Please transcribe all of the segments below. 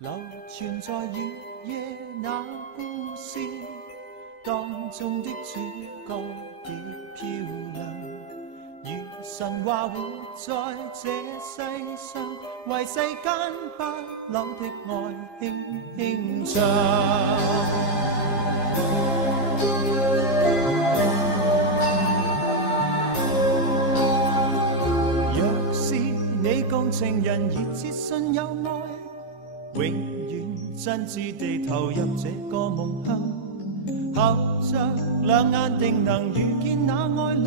流傳在雨夜那故事當中的主角極漂亮，如神話活在這世上，為世間不朽的愛輕輕唱。若是你共情人熱切信有愛，永遠真摯地投入這個夢鄉，合着兩眼定能遇見那愛侶，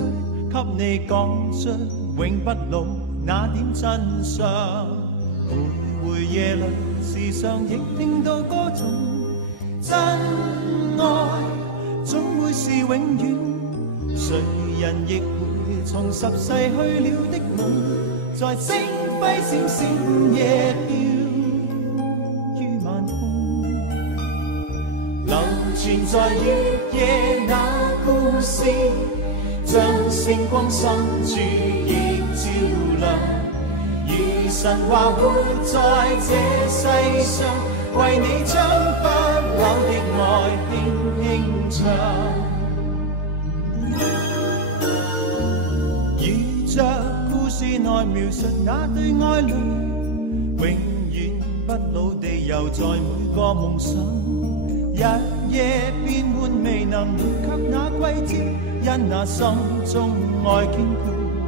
給你講出永不老那點真相。每回夜裏時常亦聽到歌頌，真愛總會是永遠，誰人亦會重拾逝去了的夢，在星輝閃閃夜飄存在月夜那故事，將星光深處亦照亮，如神話活在這世上，為你將不朽的愛輕輕唱。如着故事內描述那對愛侶，永遠不老地遊在每個夢想，日夜變換未能回卻那季節，因那心中愛堅固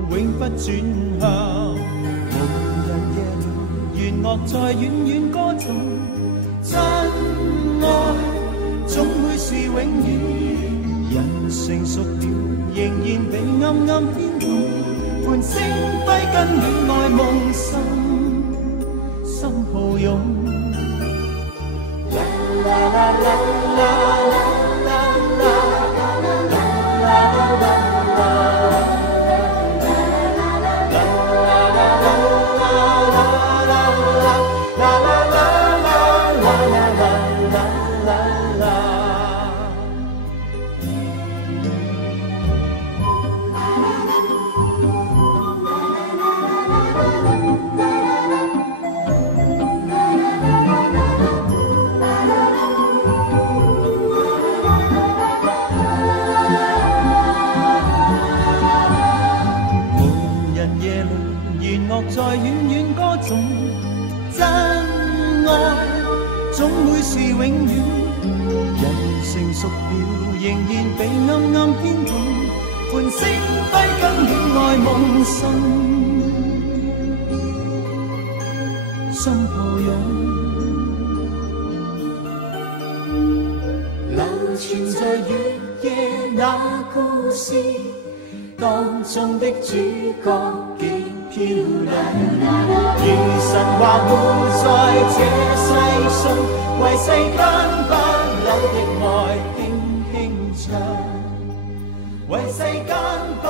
永不轉向。無人夜裏弦樂在遠遠歌頌，真愛總會是永遠，人成熟了仍然被暗暗牽動，伴星輝跟戀愛夢心抱擁。La la la la la la la la在遠遠歌頌，真愛總會是永遠，人成熟了仍然被暗暗牽動，伴星輝跟戀愛夢心抱擁。流傳在月夜那故事當中的主角極漂亮，如神話活在這世上，為世間不朽的愛輕輕唱，為世間不